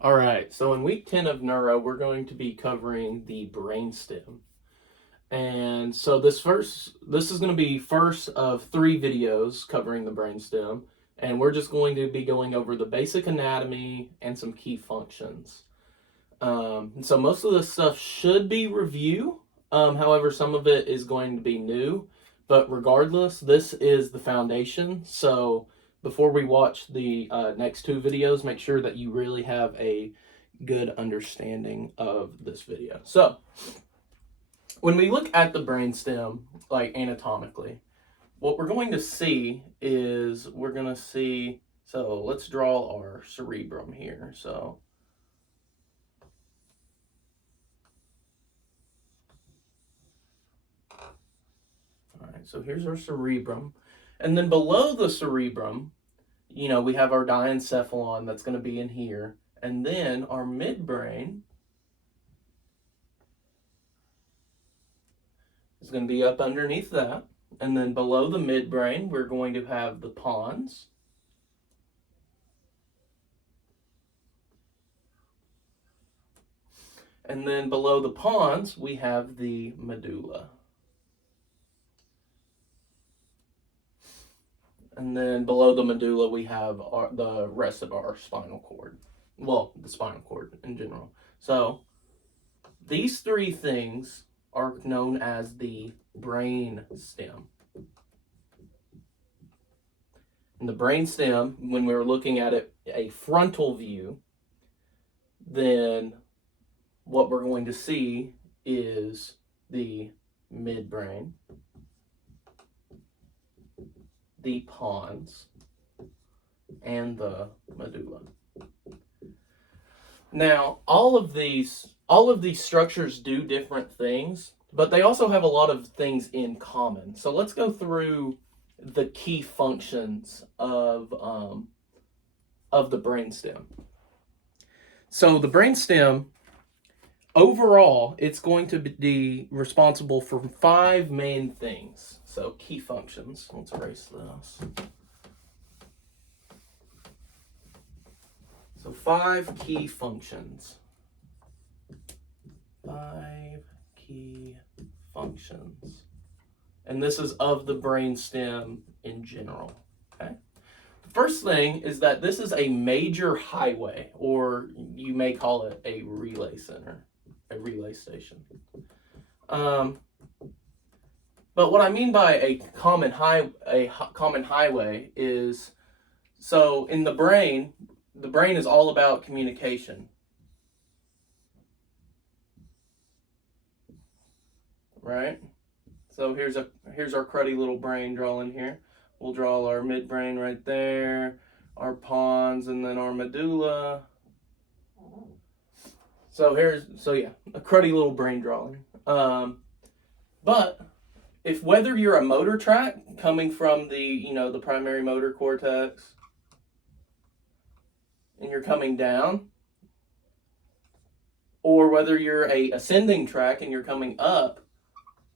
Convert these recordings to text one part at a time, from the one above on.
All right, so in week 10 of Neuro, we're going to be covering the brainstem. And so this is going to be first of 3 videos covering the brainstem, and we're just going to be going over the basic anatomy and some key functions. And so most of this stuff should be review. However, some of it is going to be new, but regardless, this is the foundation. So before we watch the next 2 videos, make sure that you really have a good understanding of this video. So when we look at the brainstem, like anatomically, what we're going to see is so let's draw our cerebrum here. So all right, so here's our cerebrum. And then below the cerebrum, we have our diencephalon that's going to be in here. And then our midbrain is going to be up underneath that. And then below the midbrain, we're going to have the pons. And then below the pons, we have the medulla. And then below the medulla, we have the rest of our spinal cord. Well, the spinal cord in general. So these 3 things are known as the brain stem. And the brain stem, when we were looking at it a frontal view, then what we're going to see is the midbrain, the pons, and the medulla. Now, all of these structures do different things, but they also have a lot of things in common. So let's go through the key functions of the brainstem. So the brainstem, overall, it's going to be responsible for 5 main things. So key functions. Let's erase this. So 5 key functions. 5 key functions. And this is of the brainstem in general. Okay. The first thing is that this is a major highway, or you may call it a relay center, a relay station. But what I mean by a common highway is, so in the brain is all about communication. Right? So here's our cruddy little brain drawing here. We'll draw our midbrain right there, our pons, and then our medulla. So yeah, a cruddy little brain drawing. But whether you're a motor tract coming from the primary motor cortex, and you're coming down, or whether you're a ascending tract and you're coming up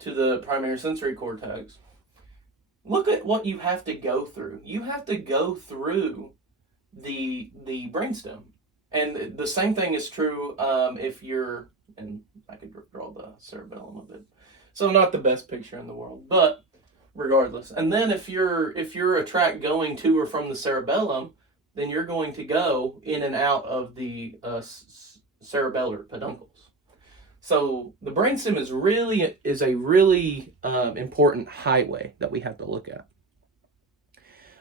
to the primary sensory cortex, look at what you have to go through. You have to go through the brainstem. And the same thing is true if you're, and I could draw the cerebellum a bit. So not the best picture in the world, but regardless. And then if you're a tract going to or from the cerebellum, then you're going to go in and out of the cerebellar peduncles. So the brainstem is a really important highway that we have to look at.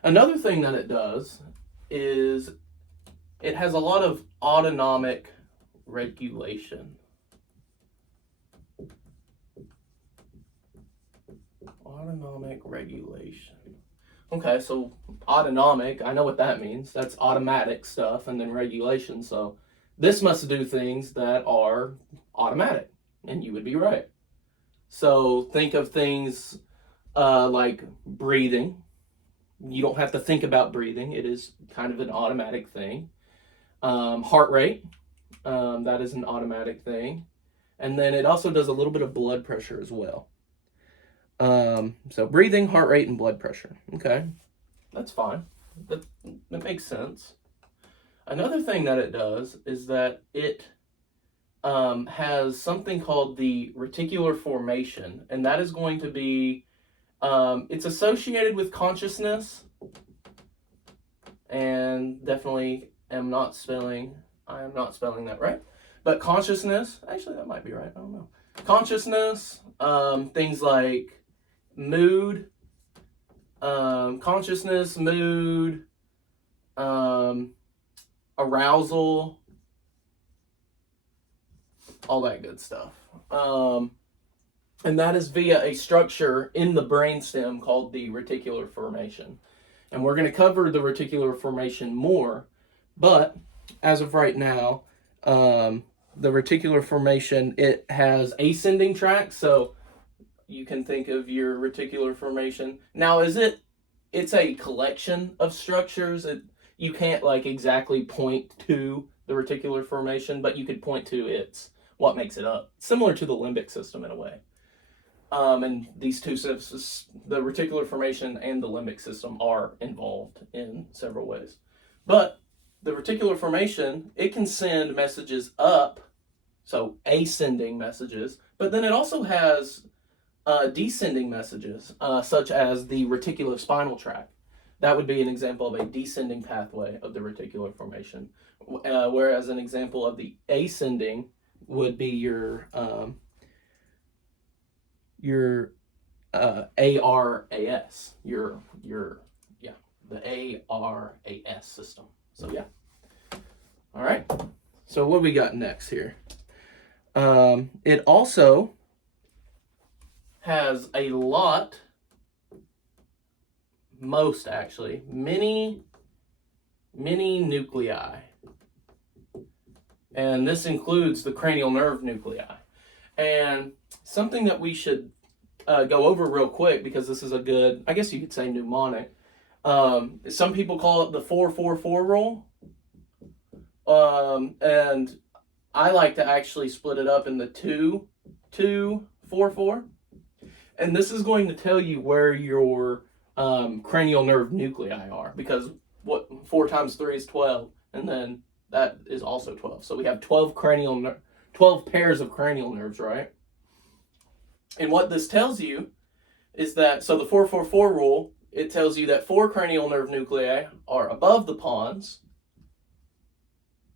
Another thing that it does is it has a lot of autonomic regulation. Autonomic regulation. Okay, so autonomic, I know what that means. That's automatic stuff, and then regulation. So this must do things that are automatic, and you would be right. So think of things like breathing. You don't have to think about breathing. It is kind of an automatic thing. Heart rate, that is an automatic thing. And then it also does a little bit of blood pressure as well. So breathing, heart rate, and blood pressure. Okay, that's fine. That makes sense. Another thing that it does is that it has something called the reticular formation, and that is going to be, it's associated with consciousness, and definitely I am not spelling that right. But consciousness, actually that might be right, I don't know. Consciousness, things like mood, consciousness, mood, arousal, all that good stuff. And that is via a structure in the brainstem called the reticular formation. And we're going to cover the reticular formation more, but as of right now, the reticular formation, it has ascending tracks, so you can think of your reticular formation. Now, it's a collection of structures. You can't like exactly point to the reticular formation, but you could point to what makes it up. Similar to the limbic system in a way. And these two systems, the reticular formation and the limbic system, are involved in several ways. But the reticular formation, it can send messages up, so ascending messages, but then it also has descending messages, such as the reticulospinal tract. That would be an example of a descending pathway of the reticular formation, whereas an example of the ascending would be your ARAS, the ARAS system. So yeah. All right. So what we got next here? It also has a lot, many nuclei. And this includes the cranial nerve nuclei. And something that we should go over real quick, because this is a good, I guess you could say, mnemonic. Some people call it the 4-4-4 rule. And I like to actually split it up in the 2-2-4-4. And this is going to tell you where your cranial nerve nuclei are, because 4 times 3 is 12, and then that is also 12. So we have 12 pairs of cranial nerves, right? And what this tells you is that, so the 4-4-4 rule, it tells you that 4 cranial nerve nuclei are above the pons,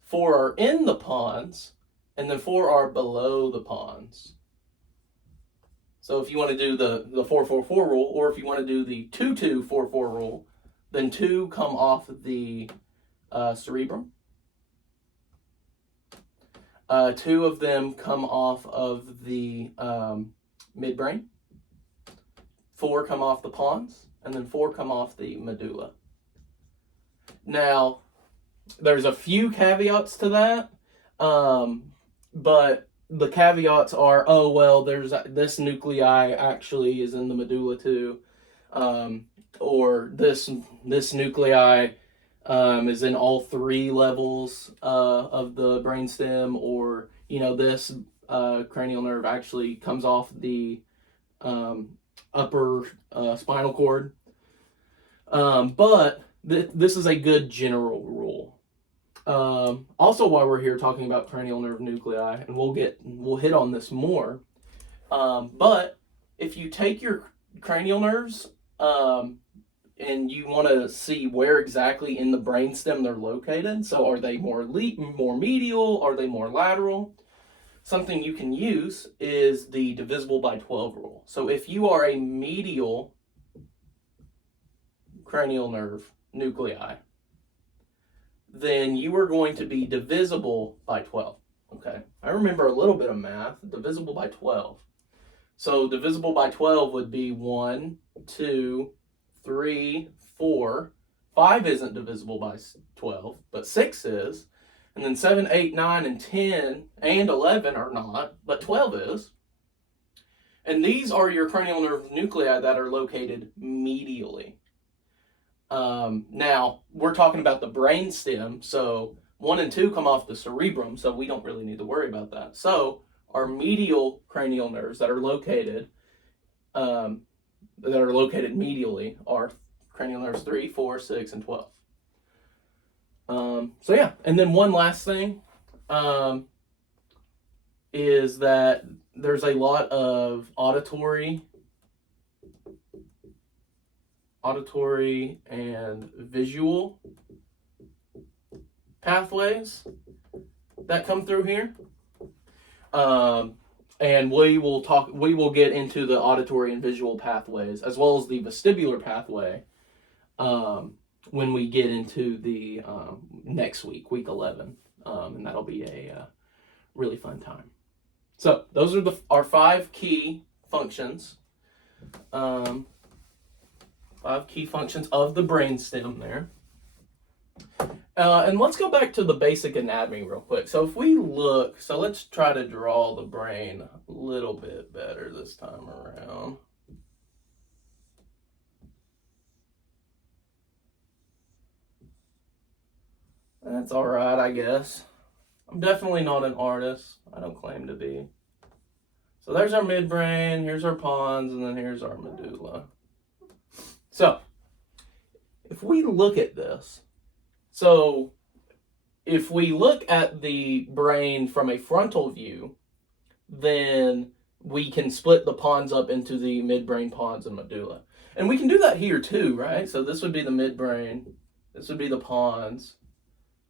4 are in the pons, and then 4 are below the pons. So if you want to do the 4-4-4 rule, or if you want to do the 2-2-4-4 rule, then 2 come off the cerebrum. 2 of them come off of the midbrain. 4 come off the pons, and then 4 come off the medulla. Now, there's a few caveats to that, but the caveats are, there's this nuclei actually is in the medulla too, or this nuclei is in all 3 levels of the brainstem, or this cranial nerve actually comes off the upper spinal cord. But this is a good general rule. Also, while we're here talking about cranial nerve nuclei, and we'll hit on this more, but if you take your cranial nerves and you want to see where exactly in the brainstem they're located, so are they more medial, are they more lateral? Something you can use is the divisible by 12 rule. So if you are a medial cranial nerve nuclei, then you are going to be divisible by 12. Okay, I remember a little bit of math. Divisible by 12. So divisible by 12 would be 1, 2, 3, 4. 5 isn't divisible by 12, but 6 is. And then 7, 8, 9, and 10, and 11 are not, but 12 is. And these are your cranial nerve nuclei that are located medially. Now, we're talking about the brainstem, so 1 and 2 come off the cerebrum, so we don't really need to worry about that. So our medial cranial nerves that are located medially, are cranial nerves 3, 4, 6, and 12. So yeah, and then one last thing is that there's a lot of auditory and visual pathways that come through here. And we will get into the auditory and visual pathways as well as the vestibular pathway when we get into the next week 11, and that'll be a really fun time. So those are our 5 key functions. 5 key functions of the brainstem there. And let's go back to the basic anatomy real quick. So if we look, so let's try to draw the brain a little bit better this time around. That's all right, I guess. I'm definitely not an artist. I don't claim to be. So there's our midbrain, here's our pons, and then here's our medulla. So if we look at this, so if we look at the brain from a frontal view, then we can split the pons up into the midbrain, pons, and medulla. And we can do that here too, right? So this would be the midbrain, this would be the pons,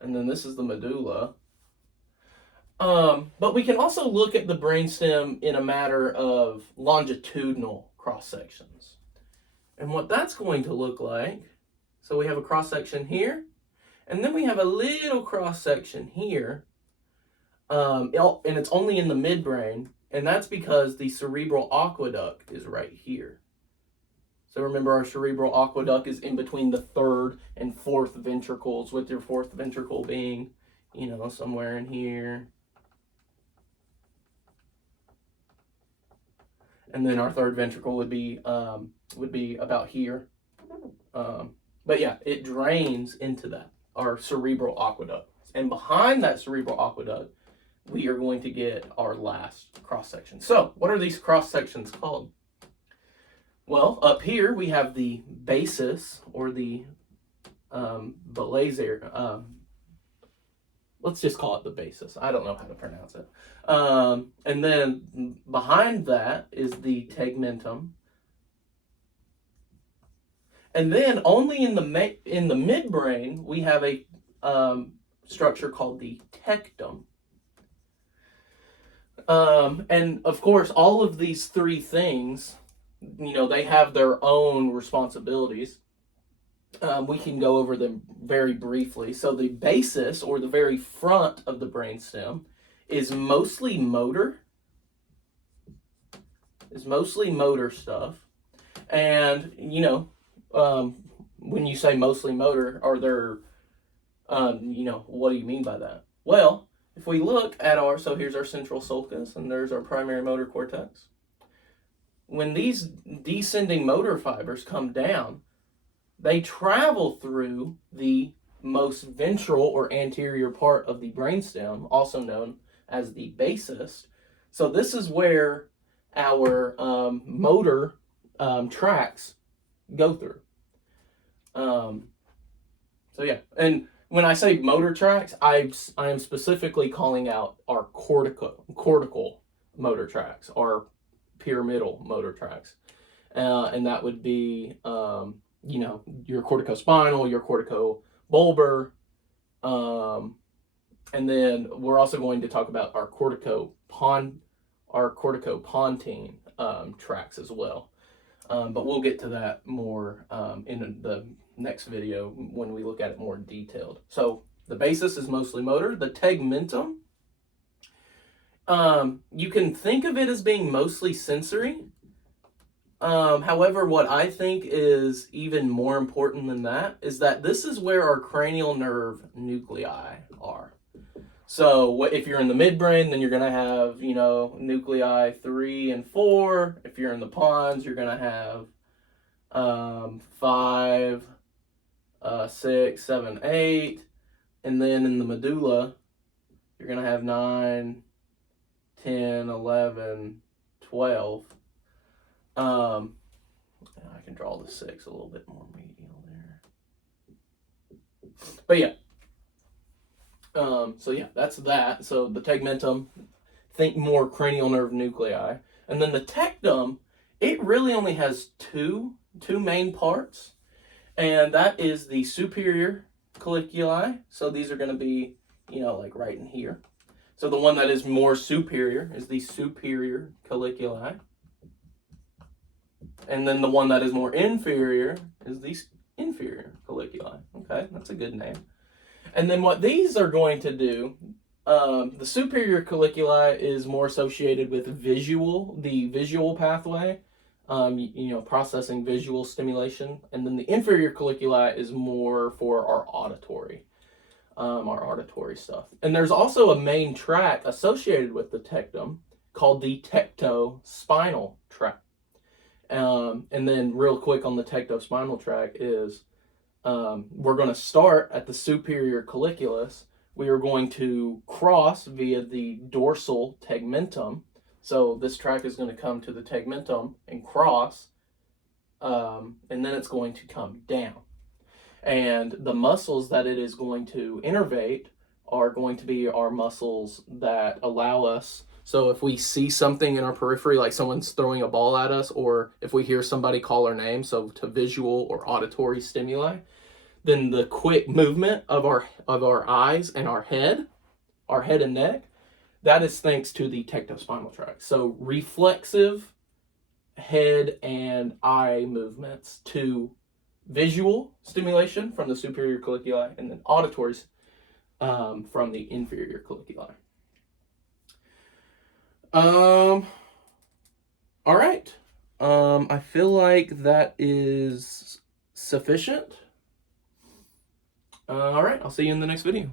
and then this is the medulla. But we can also look at the brainstem in a matter of longitudinal cross sections. And what that's going to look like, so we have a cross section here, and then we have a little cross section here, and it's only in the midbrain, and that's because the cerebral aqueduct is right here. So remember, our cerebral aqueduct is in between the 3rd and 4th ventricles, with your 4th ventricle being, somewhere in here. And then our 3rd ventricle would be about here. But yeah, it drains into that, our cerebral aqueduct. And behind that cerebral aqueduct, we are going to get our last cross section. So what are these cross sections called? Well, up here we have the basis, or the basilar. Let's just call it the basis. I don't know how to pronounce it. And then behind that is the tegmentum. And then only in the midbrain we have a structure called the tectum. And of course, all of these 3 things, they have their own responsibilities. We can go over them very briefly. So the basis, or the very front of the brainstem, is mostly motor. Stuff. And, when you say mostly motor, are there, what do you mean by that? Well, if we look at so here's our central sulcus, and there's our primary motor cortex. When these descending motor fibers come down, they travel through the most ventral or anterior part of the brainstem, also known as the basis. So this is where our motor tracks go through. So yeah, and when I say motor tracks, I am specifically calling out our cortical motor tracks, our pyramidal motor tracks, and that would be your corticospinal, your corticobulbar, and then we're also going to talk about our corticopontine tracks as well. But we'll get to that more in the next video when we look at it more detailed. So the basis is mostly motor. The tegmentum, you can think of it as being mostly sensory. However, what I think is even more important than that is that this is where our cranial nerve nuclei are. So if you're in the midbrain, then you're going to have, nuclei 3 and 4. If you're in the pons, you're going to have 5, 6, 7, 8. And then in the medulla, you're going to have 9, 10, 11, 12. I can draw the 6 a little bit more medial there. But yeah, So yeah, that's that. So the tegmentum, think more cranial nerve nuclei. And then the tectum, it really only has two main parts. And that is the superior colliculi. So these are going to be, like right in here. So the one that is more superior is the superior colliculi. And then the one that is more inferior is the inferior colliculi. Okay, that's a good name. And then what these are going to do, the superior colliculi is more associated with the visual pathway, processing visual stimulation. And then the inferior colliculi is more for our auditory stuff. And there's also a main tract associated with the tectum called the tectospinal tract. And then real quick on the tectospinal tract is we're going to start at the superior colliculus. We are going to cross via the dorsal tegmentum. So this tract is going to come to the tegmentum and cross, and then it's going to come down. And the muscles that it is going to innervate are going to be our muscles that allow us. So if we see something in our periphery, like someone's throwing a ball at us, or if we hear somebody call our name, so to visual or auditory stimuli, then the quick movement of our eyes and our head and neck, that is thanks to the tectospinal tract. So reflexive head and eye movements to visual stimulation from the superior colliculi, and then auditory from the inferior colliculi. All right. I feel like that is sufficient. All right, I'll see you in the next video.